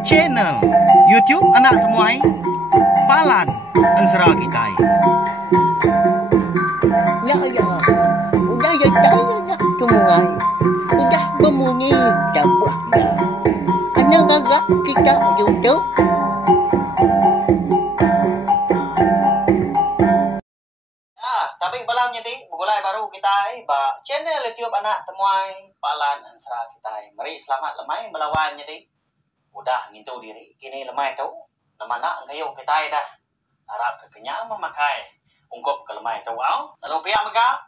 Channel YouTube Anak Temuai Palan Ansara Kitai. Ya, udah ya Anak Temuai. Udah berbunyi cabutnya. Anak gagak kita YouTube. Tapi balamnya ti begulai baru kita ba channel YouTube Anak Temuai Palan Ansara Kitai. Mari selamat lemai melawannya ti. Udah ngintu diri kini lemai tu namana kayo kita dah harap kekenyang memakai ungkop ke lemai tu au lalu pihak mega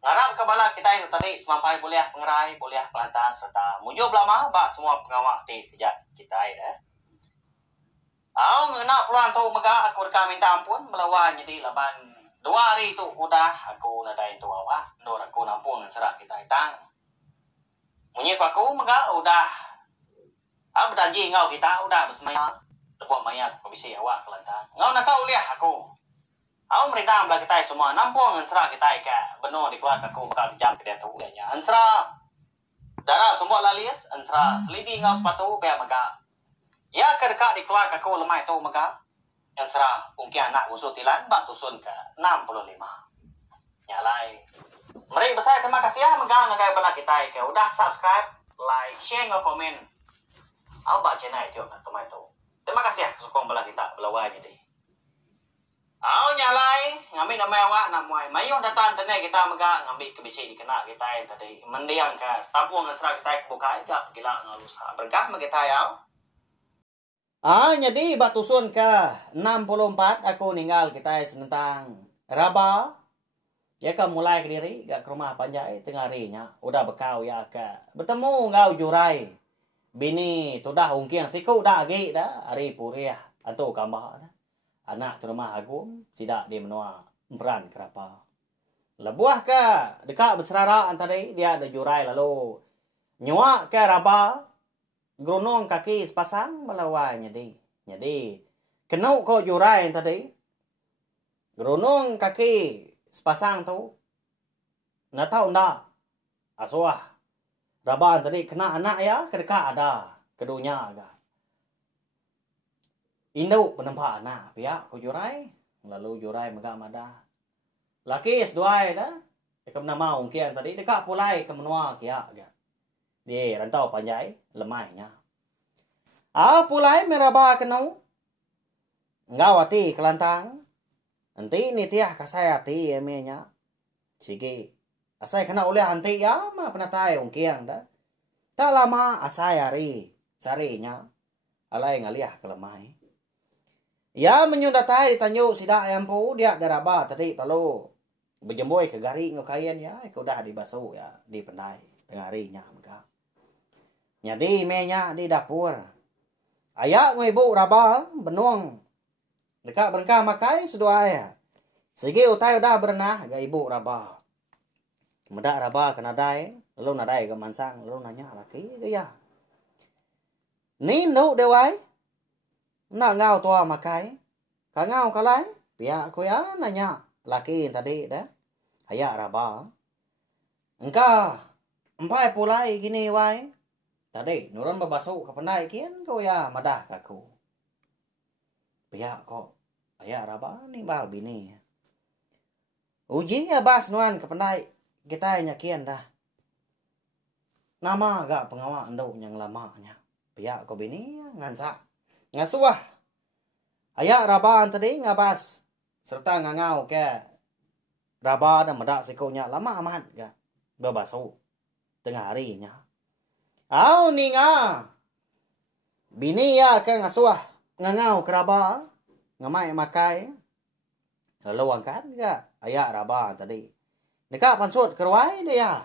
harap ke bala kita itu tadi semampai boleh pengerai boleh pelantan serta mujub lama ba semua pengawak ti kerja kita dah au ngena peluang tu mega aku reka minta ampun melawan jadi laban 2 hari tu udah aku nadain tu awak ndor aku nampun serak kita hitang munyi aku mega udah berjanji ngau kita udah bersemaya lebuh maya komisi awak kelantang ngau nak kau lihat aku merintah belah kita semua nampung ansra kita ke benar di keluarga aku bakal jam ke dia tu nya ansra darah semua lalis ansra selidi ngau sepatu biar mega ya kerka di keluarga aku lemai tu mega ansra ungki anak usul tilan bak tusun ke 65 nyalai mari besar terima kasih ya mega ngagai belah kita ke udah subscribe like share ngau komen Apa channel itu teman itu. Terima kasih ya sokong belah kita belawai jadi. Nyalai ngambil nama awak namai. Mayu datang tene kita mega ngambil kebisi dikena kita tadi. Mendiang ke tampung ngesra kita buka gak gila ngalusa. Berkah kita ya. Jadi batusun ke 64 aku ninggal kita senentang Raba. Ya kan mulai ke diri gak ke rumah panjai tengah harinya. Udah bekau ya ke. Bertemu ngau jurai. Bini tu dah ungkiang siku dah agi dah hari puriah antu kambah anak tu rumah agung sidak dia menua peran kerapa lebuah ke dekat berserara antara dia ada jurai lalu nyuak ke raba grunong kaki sepasang melawan jadi kenau ko jurai tadi grunong kaki sepasang tu nak tahu ndak asuah Rabaan tadi kena anak ya, kedeka ada kedunya agak. Induk penempat anak, pihak ku jurai, lalu jurai megak mada. Laki seduai dah, ikam nama ungkian tadi, dekat pulai ke menua kia agak. Di rantau panjai, lemainya. Pulai meraba kenau. Ngawati kelantang. Nanti ni tiah kasaya ti emenya. Sige. Asai kena oleh anti ya mah penatai ungkiang dah. Tak lama asai hari sarinya alai ngaliah kelemai. Ya menyundatai tanyu sidak yang pu dia daraba tadi perlu berjemboi ke gari ngokayan ya ikut dah dibasuh ya di pendai tengah harinya mega. Jadi menya di dapur. Ayak ngibu raba benuang dekat berengkah makai sedua ya. Segi utai udah berenah ga ibu raba. Medak raba kena dai, lalu nadai ke mansang, lalu nanya laki dia. Ni nduk dewai. Nak ngau tua makai. Ka ngau kalai, pihak ku ya nanya laki tadi dah. Ayak raba. Engkau empai pulai gini wai. Tadi nurun berbasuh ke pendai kian ku ya madah kaku. Pihak kok ayak raba ni bal bini. Uji ya bas nuan ke pendai. Kita nyakian dah. Nama agak pengawak nduk yang lamanya. Pihak ko bini ngansa. Ngasuah. Ayak rabaan tadi ngabas. Serta ngangau ke. Raba dan medak sikunya lama amat ga. Berbasuh. Tengah harinya. Ni nga. Bini ya ke ngasuah. Ngangau ke raba. Ngamai makai. Lalu angkat ga. Ayak rabaan tadi. Dekat pansut kerwai dia.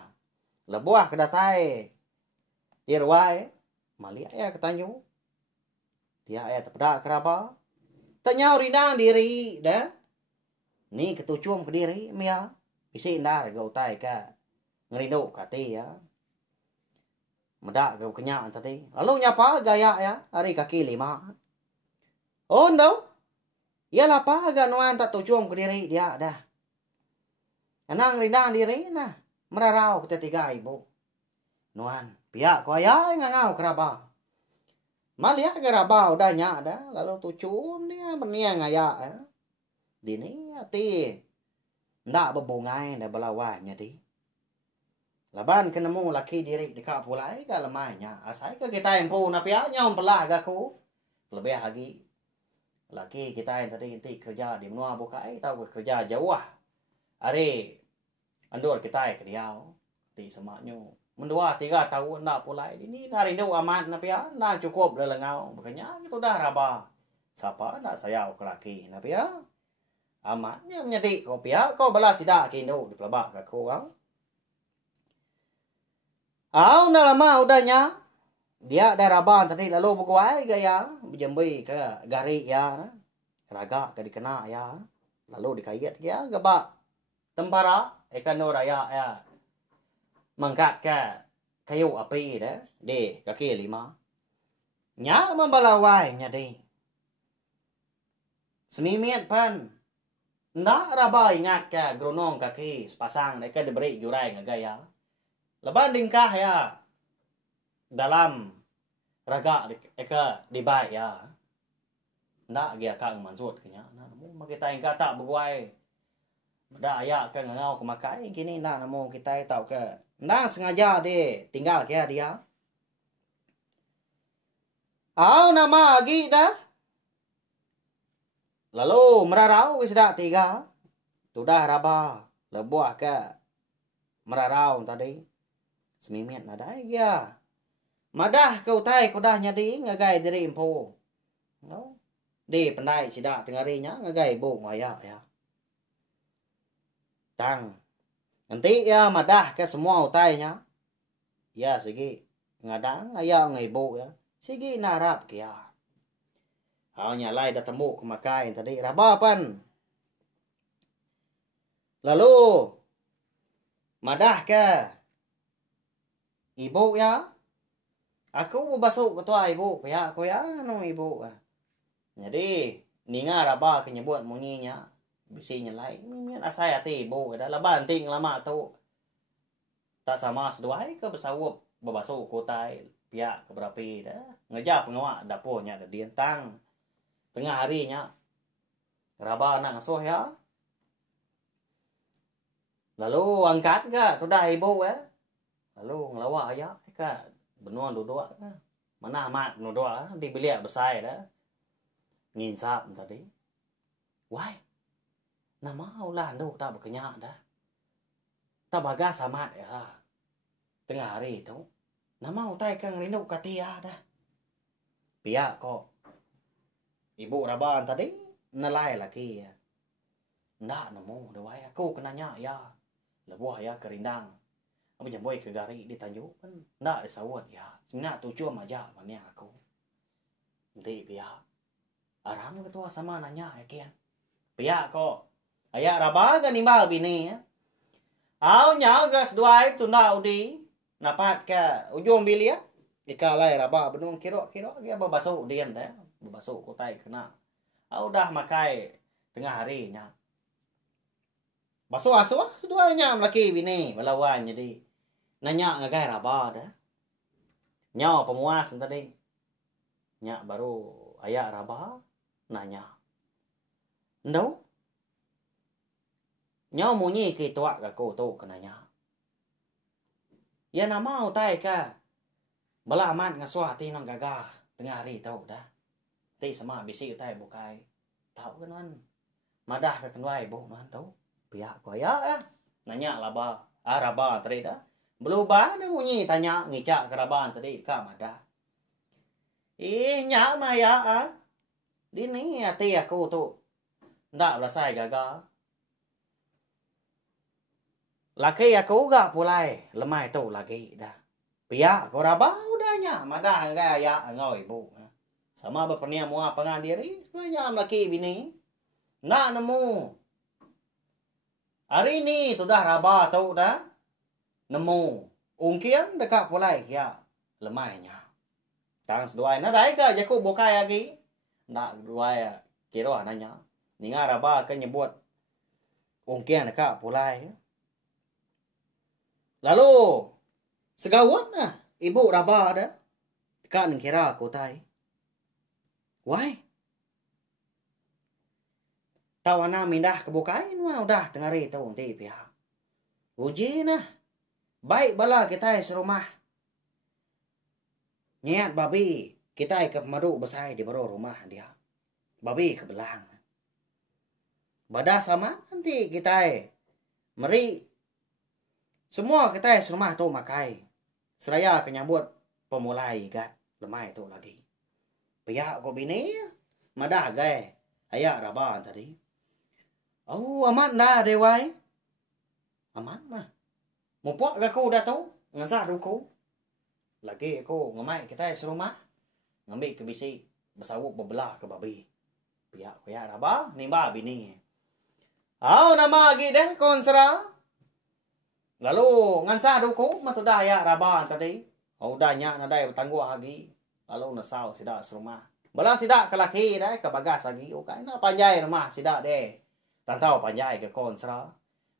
Lebuah kedatai. Irwai. Maliak ya ketanyu. Dia ya terpedak keraba. Tanyau rindang diri dah. Ni ketucum ke diri mia. Isi indar ke utai ke. Ngerindu kati ya. Medak ke kenyak tadi. Lalu nyapa gaya ya. Hari kaki 5. Oh ndau. Yalah apa agak nuan tak tucum ke diri dia dah. Anang rindang diri nah merarau kita tiga ibu. Nuan Pihak ko ayah ngangau keraba. Malia keraba udah nyak dah. Lalu tucun dia berniang ayah. Dini ati. Ndak berbungai dah belawanya di. Laban kenemu laki diri dekat pulai ke lemahnya. Asai ke kita yang pun pihak nyom pelah gaku. Lebih lagi. Laki kita yang tadi inti kerja di menua bukai. Tahu kerja jauh. Hari. Andur kita ke dia. Di semaknya. Mendua 3 tahun nak pulai. Ini hari itu amat na pia. Nak cukup dah lengau. Makanya itu dah raba. Siapa nak sayau ke laki na pia. Amatnya menjadi kau pia. Kau belas sidak kino. Di pelabak ke kau. Nak lama udahnya. Dia dah raba tadi lalu berkuai gaya. Berjembi ke garik ya. Raga ke dikena ya. Lalu dikait ya. Gebak. Tempara. Ikan nur raya ya. Mangkat ke kayu api dah. Di kaki 5. Nya membalawai nya di. Semimit pan. Ndak raba ingat ke gronong kaki sepasang. Mereka diberi jurai ngagaya. Leban dingkah ya. Dalam raga eka dibai ya. Ndak gia kang mansut kenya. Namun kita ingka tak berguai. Dah ayak ke ngau kemakai. Kini ndak namun kita tahu ke. Nang sengaja dia tinggal ke dia. Nama lagi dah. Lalu merarau sudah 3. Sudah raba. Lebuah ke merarau tadi. Semimit nadai ya. Madah kau tai kau dah nyadi ngagai diri impo. No. Di pandai sidak tengarinya ngagai bu ngaya ya. Tang. Nanti ya madah ke semua utainya. Ya segi ngadang ayah ngaibu ya. Segi narap kia. Hanya lai dah tembuk kemakai tadi rabapan. Lalu madah ke ibu ya. Aku berbasuk ketua ibu ya aku ya no ibu. Jadi ninga raba kenyebut munyinya. Bisinya lain. Mimin asai hati ibu. Dah banting lama tu. Tak sama seduai ke bersawup. Berbasuh kotai. Pihak keberapi dah. Ngejap ngawak dapurnya. Dah dientang. Tengah harinya. Raba nak ngasuh ya. Lalu angkat ke. Tu dah ibu ya. Lalu ngelawak ayah ke. Benua duduk ke. Mana amat duduk. Di bilik besar dah. Nginsap tadi. Why? Nama ulah nduk tak berkenyak dah. Tak bagas amat ya. Tengah hari tu. Nama utai kang rindu katia dah. Pihak kok. Ibu raban tadi. Nelai lagi ya. Ndak nemu dawai aku kenanya ya. Lebuah ya kerindang. Apa jamboy ke gari di Tanjung kan. Ndak disawat ya. Nak tujuh aja mania aku. Nanti pihak. Arang ketua sama nanya ya kian. Pihak kok. Ayah raba kan nimbal bini ya. Nyau gas duai tunda udi. Napat ke ujung bilia. Ika lai raba benung kiro-kiro. Dia berbasuh dian dah. Berbasuh kotai kena. Dah makai tengah harinya. Basuh asuh. Seduanya melaki bini. Melawan jadi. Nanya ngagai raba dah. Nyau pemuas tadi. Nyak baru ayah raba. Nanya. Ndau. Nyau munyi ke tuak ke ko tu kenanya. Ya nama utai ka. Bala amat ngasuh hati nang gagah. Tengah hari tau dah. Ti sama bisi utai bukai. Tau kan man. Madah ke kenwai bu man tau. Pihak ko ya. Nanya laba. Raba tadi dah. Berubah dah munyi tanya ngicak ke raban tadi ka madah. Nyak maya Dini hati aku tu. Ndak berasai gagah. Laki aku gak pulai. Lemai tu lagi dah. Pihak kau raba udahnya. Madah gaya ngoi ibu. Sama berpernia mua pengandiri. Sebenarnya laki bini. Ndak nemu. Hari ni tu dah raba tu dah. Nemu. Ungkian dekat pulai ya. Lemainya. Tang seduai. Nah dah ke jaku bukai lagi. Ndak duai kira nanya. Ninga raba ke nyebut. Ungkian dekat pulai. Lalu segawat nah ibu raba dah. Kan kira ko tay. Why? Tawana mindah ke bukai nuan udah tengari tau nanti pihak. Uji nah. Baik bala kita serumah. Niat babi kita ke madu besai di baru rumah dia. Babi ke belang. Badah sama nanti kita meri. Semua kita serumah tu makai. Seraya kenyambut pemulai gat lemai tu lagi. Pihak ko bini madah gai ayak raban tadi. Oh, amat dah dewai. Amat mah. Mumpuk ke ko dah tahu ngansa du ko. Lagi ko ngamai kita serumah. Ngambil ke bisi bersawuk bebelah ke babi. Pihak ko ya raba nimba bini. Au nama lagi deh konsera. Lalu ngansa du ko matudah ayak raban tadi. Oh dah nyak nadai bertangguh lagi. Lalu nasau sidak serumah. Bala sidak ke laki dah ke bagas lagi. Okay, nak panjai rumah sidak deh. Rantau panjai ke konsera.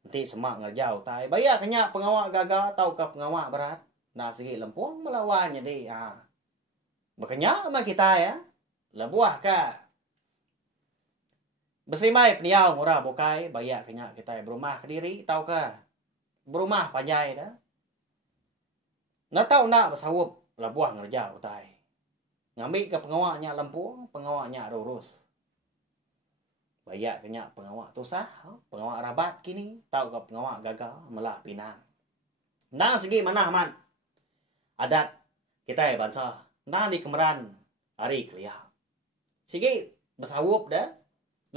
Nanti semak ngerjau tay. Bayar kenyak pengawak gagal tau ke pengawak berat. Nah segi lempuang melawannya deh. Berkenyak sama kita ya. Lebuah ke. Berselimai peniau murah bukai. Bayar kenyak kita berumah ke diri. Tau ke. Berumah panjai dah. Nggak tahu nak bersawup. Lebuah ngerjau tay. Ngambil ke pengawaknya lempuang. Pengawaknya urus. Bayak kenyak pengawak tu sah. Pengawak rabat kini. Tahu ke pengawak gagal. Melah pinang. Nang segi mana man. Adat kita bangsa. Nang di kemeran. Hari kelia. Segi bersawup dah.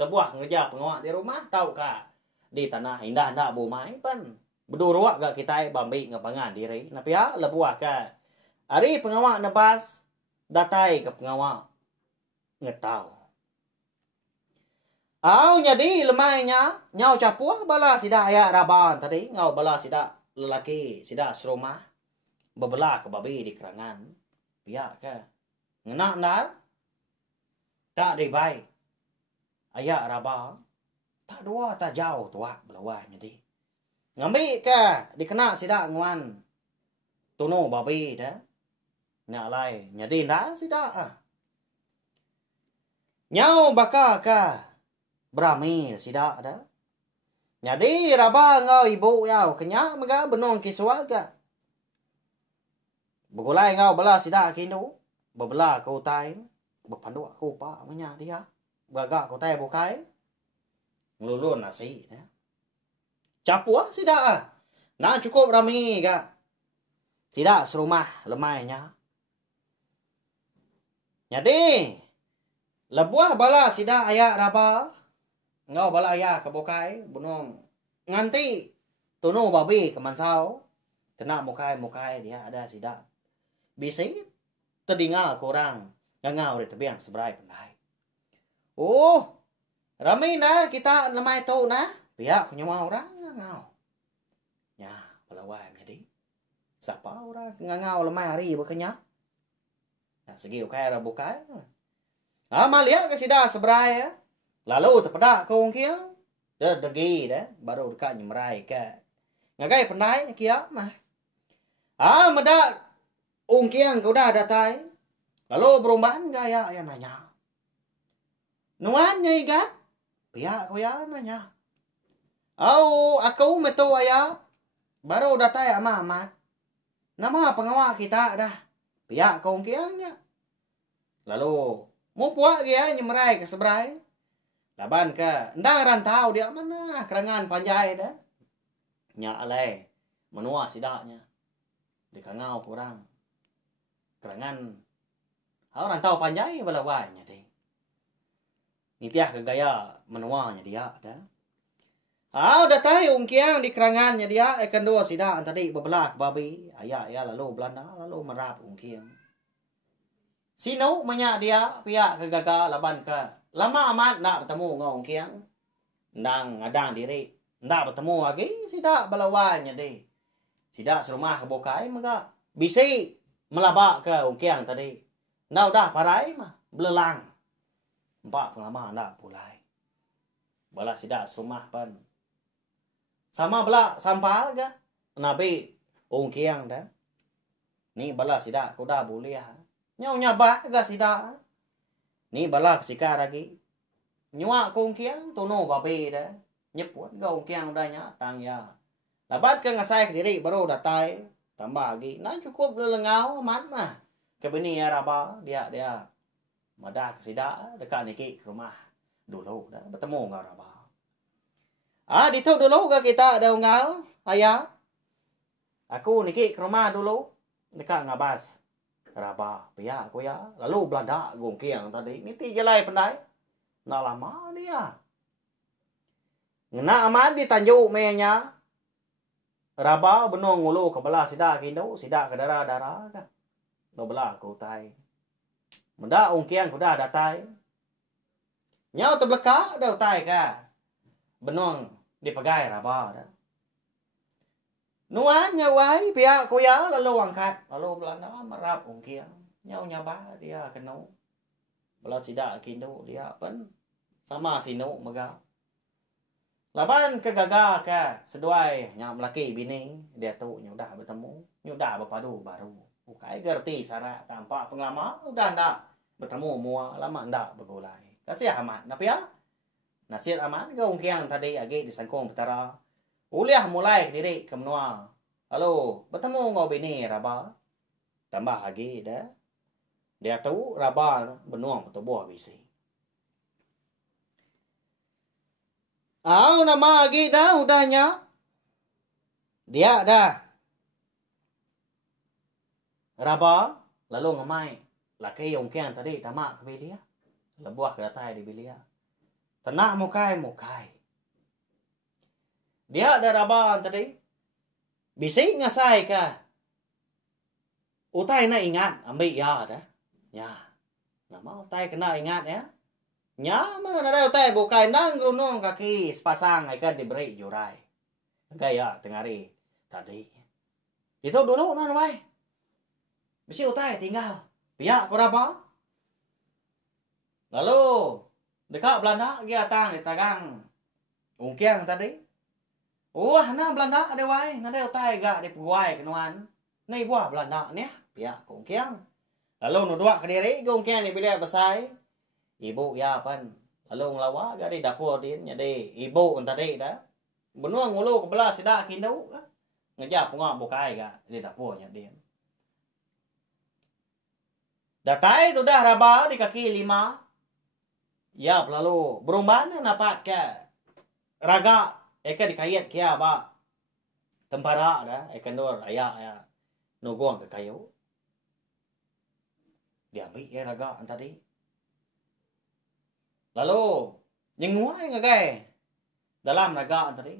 Lebuah ngerja pengawak di rumah. Tahu ke. Di tanah indah nak bumai pan. Berduruak ke kita bambi ngepangan diri. Tapi ya lebuah ke. Hari pengawak nebas. Datai ke pengawak. Ngetau. Au jadi lemainya nyau capuah bala sida ayak raban tadi ngau bala sida lelaki sida serumah bebelah ke babi di kerangan pihak ke ngenak nar tak dibai ayak raban tak dua tak jauh tuak belawan jadi ngambil ke dikena sida nguan tunu babi dah nak lai jadi dah sida nyau bakal ke Brahmi sidak ada. Jadi raba ngau ibu yau kenyak mega benong kiswaga. Begulai ngau bela sidak kinu. Bebelah kau tai. Berpandu aku pak menya dia. Bagak kau tai bukai. Ngelulun nasi. Capua sidak. Nah cukup rami ga. Sidak serumah lemainya. Jadi lebuah bala sidak ayak raba. Ngau bala ya ke bukai bunong nganti tunu babi ke mansau kena mukai dia ada sidak bising tedingal kurang ngau di tebiang seberai pendai. Oh ramai na kita lemai tu na pihak punya orang ngau ya pelawai jadi siapa orang ngau lemai hari berkenyak nah segi ukai ra bukai malia ke sidak seberai ya. Lalu terpedak ke orang kia. Dia degi dah. Baru dekat nyemerai ke. Ngagai pendai kia mah. Medak. Orang kia kau dah datai. Lalu berumbahan gaya yang nanya. Nuan nyai ga? Pihak kau ya nanya. Aku metu ayah. Baru datai amat. Nama pengawal kita dah. Pihak kau kia nya. Lalu. Mau puak dia nyemerai ke seberai. Laban ke, ndang rantau dia mana kerangan panjai dah. Nyak alai, menua sidaknya. Di kangau kurang. Kerangan, rantau panjai balawanya deh. Nitiah ke gaya menuanya dia dah. Dah tahu ungkiang di kerangannya dia, ikan dua sidak tadi bebelah babi. Ayah lalu Belanda, lalu merap ungkiang. Sino menyak dia, pihak ke gagal laban ke. Lama amat nak bertemu ngau kiang. Ndang ngadang diri. Ndak bertemu lagi. Sidak balawannya deh. Sidak serumah ke bukai. Maka bisi melabak ke kiang tadi. Nau dah parai mah. Belelang. Empat pengalaman nak pulai. Bala sidak serumah pan. Sama bela sampal ke. Nabi kiang dah. Ni bala sida kuda boleh. Nyau nyaba ga sida. Ni bala sika lagi. Nyua kong kiang tono babe dah. Nyeput gau kiang dah nya tang ya. Labat ke ngasai diri baru datai tambah lagi. Nah cukup lelengau aman mah. Kebini ya raba dia madah ke sida dekat niki ke rumah dulu dah bertemu ngau raba. Ditu dulu ke kita ada ngau ayah. Aku niki ke rumah dulu dekat ngabas raba pia aku ya. Lalu Belanda gongkiang tadi niti jelai pandai. Nak lama dia. Ngena aman di Tanjung menya. Raba benong ngulu ke belah sida kindo sida ke darah kan. Do belah ku tai. Menda ungkian kuda datai. Nyau terbelaka dah tai ka. Benong dipagai raba dah. Nuan nyawai pihak kuya lalu angkat. Lalu Belanda marap ungkian. Nyau nyaba dia kena. Belah sida kindo dia pun sama sinu mega. Laban kegagal ka seduai nyam laki bini dia tu nyudah bertemu. Nyudah berpadu baru. Bukai gerti syarat tanpa pengalaman udah ndak bertemu mua lama ndak bergulai. Kasih amat tapi ya. Nasihat amat kau kiang tadi agi di sangkong betara. Uliah mulai diri ke menua. Lalu bertemu ngau bini raba. Tambah lagi dah. Dia tahu raba benuang bertubuh bisi. Nama lagi dah udahnya. Dia dah. Raba lalu ngemai. Laki yang kian tadi tamak ke bilia. Lebuah ke datai di bilia. Tenak mukai. Dia ada raba tadi. Bisik ngasai ka. Utai na ingat ambil ya dah. Ya. Nama utai kena ingat ya. Nya mana ada utai bukai nang grunong kaki sepasang ikan diberi jurai. Gaya tengari tadi. Itu dulu non wai. Bisi utai tinggal. Pihak kurapa. Lalu dekat Belanda dia datang di tagang ungkiang tadi. Wah, na Belanda ada wai, ada utai gak di peguai kenuan. Nei buah Belanda ni pihak ungkiang. Lalu nudua ke diri ungkiang di bilik besai. Ibu ya pan. Lalu ngelawa gak di dapur din jadi ibu tadi dah. Benuang ngulu ke belah sida kindu. Ngejap ngak bukai gak di dapurnya din. Datai tu dah raba di kaki 5. Ya lalu berumban napat ke raga eka dikayat kia ba tempara dah eka dor ayak ya nugong ke kayu. Diambil ya raga tadi. Lalu nyengwai ngagai dalam raga tadi.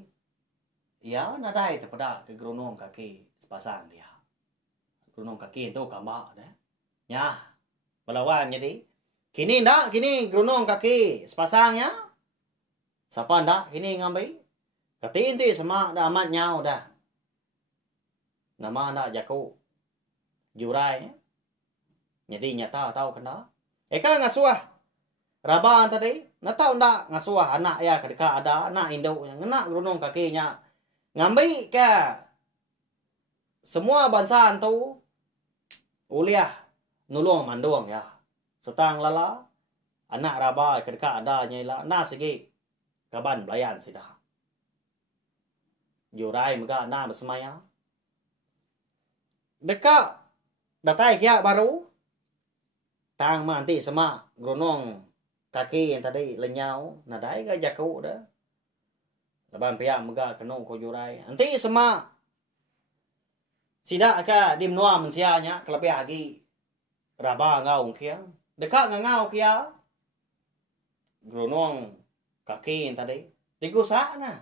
Ya nadai terpada ke grunong kaki sepasang dia. Grunong kaki itu kama dah. Ya. Balawan jadi. Kini ndak, kini grunong kaki sepasangnya. Siapa ndak, kini ngambil. Kati itu sama dah amat nyau dah. Nama ndak jaku. Jurai. Jadi nyata tahu kena. Eka ngasuah. Rabaan tadi. Natau ndak ngasuah anak ya ketika ada anak induk. Ngena grunong kakinya. Ngambil ke. Semua bangsa tu. Uliah. Nulung mandung ya. Setang lala. Anak raba ketika ada nyela. Na segi. Kaban belayan sidah. Jurai mega na bersemaya. Dekat. Datai kia baru. Tang manti semak. Grunong kaki yang tadi lenyau. Nadai ke jaku dah. Laban pihak mega kenung ko jurai. Nanti semak. Sidak ke dimnua mensianya. Kelebih lagi. Raba ngau kia. Dekat ngau kia. Grunong kaki yang tadi. Digusak na.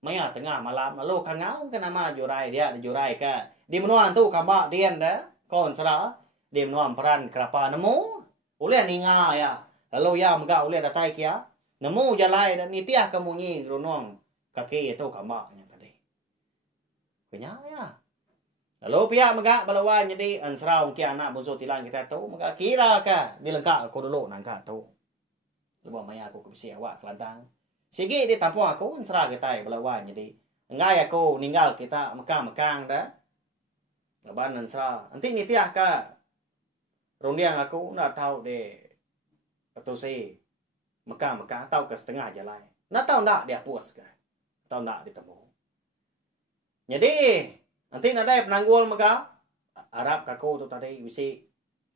Maya tengah malam. Lalu kan ngau ke nama jurai dia. Jurai ke. Di menuan tu kambak dian dah. Kon serah. Di menuan peran kerapa nemu. Ulih ninga ya. Lalu ya megak ulih datai kia. Nemu jalai dan nitiah kemunyi grunong kaki itu kambaknya tadi. Kenya ya. Lalu pihak megak balawan jadi ansrau kia anak bonso tilang kita tu. Megak kira ke. Dilengkap aku dulu nangka tu. Lepas maya aku kebisi awak kelantang. Sigi di tampung aku ansrau kita balawan jadi. Enggak aku ninggal kita mekang-mekang dah. Laban Ansra. Nanti nitiah ka. Rundiang aku nak tahu de. Atau si. Maka tahu ke setengah jalan. Nak tahu nak dia puas ke. Tahu nak ditemu. Jadi. Nanti nak ada penanggul maka. Arab kaku tu tadi. Bisi.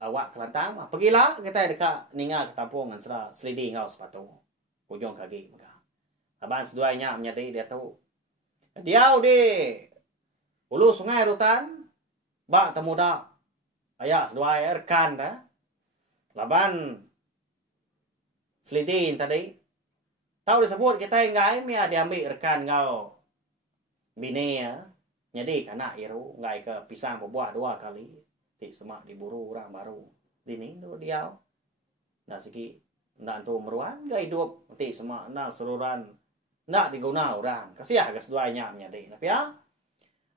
Awak kelantang. Pergilah kita dekat Ninga ke tampung Ansra. Selidi ngau sepatu. Ujung kaki maka. Laban seduanya menyadari dia tahu. Dia di. Ulu sungai rutan. Bak temu dak. Ayak sedua rekan dah. Laban selidin tadi. Tahu disebut kita ngai mia diambil rekan ngau. Bini ya. Jadi kana iru ngai ke pisang berbuah 2 kali. Ti semak diburu orang baru. Dini tu dia. Nak segi nak tu meruan gai hidup ti semak nak seluruhan nak diguna orang. Kasiah ke seduanya menyadi. Tapi ya.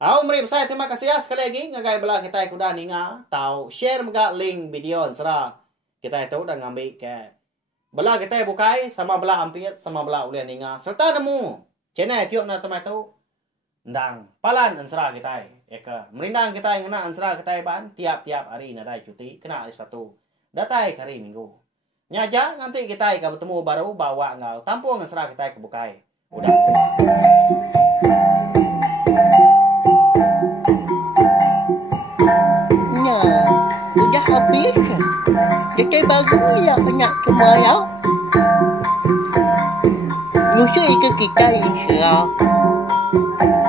Aku beri saya terima kasih sekali lagi ngagai bela kita kuda ninga tahu share mga link video Ansra kita itu dah ngambil ke bela kita bukai sama bela ampit sama bela ulian ninga serta nemu channel tiok na temai tu ndang palan Ansra kita eka merindang kita ngena Ansra kita ban tiap-tiap hari nadai cuti kena hari satu datai hari minggu nyaja nanti kita bertemu baru bawa ngau tampung Ansra kita ke bukai udah. Udah habis. Kita baru ya nak semua ya. Nyusul ke kita insya Allah.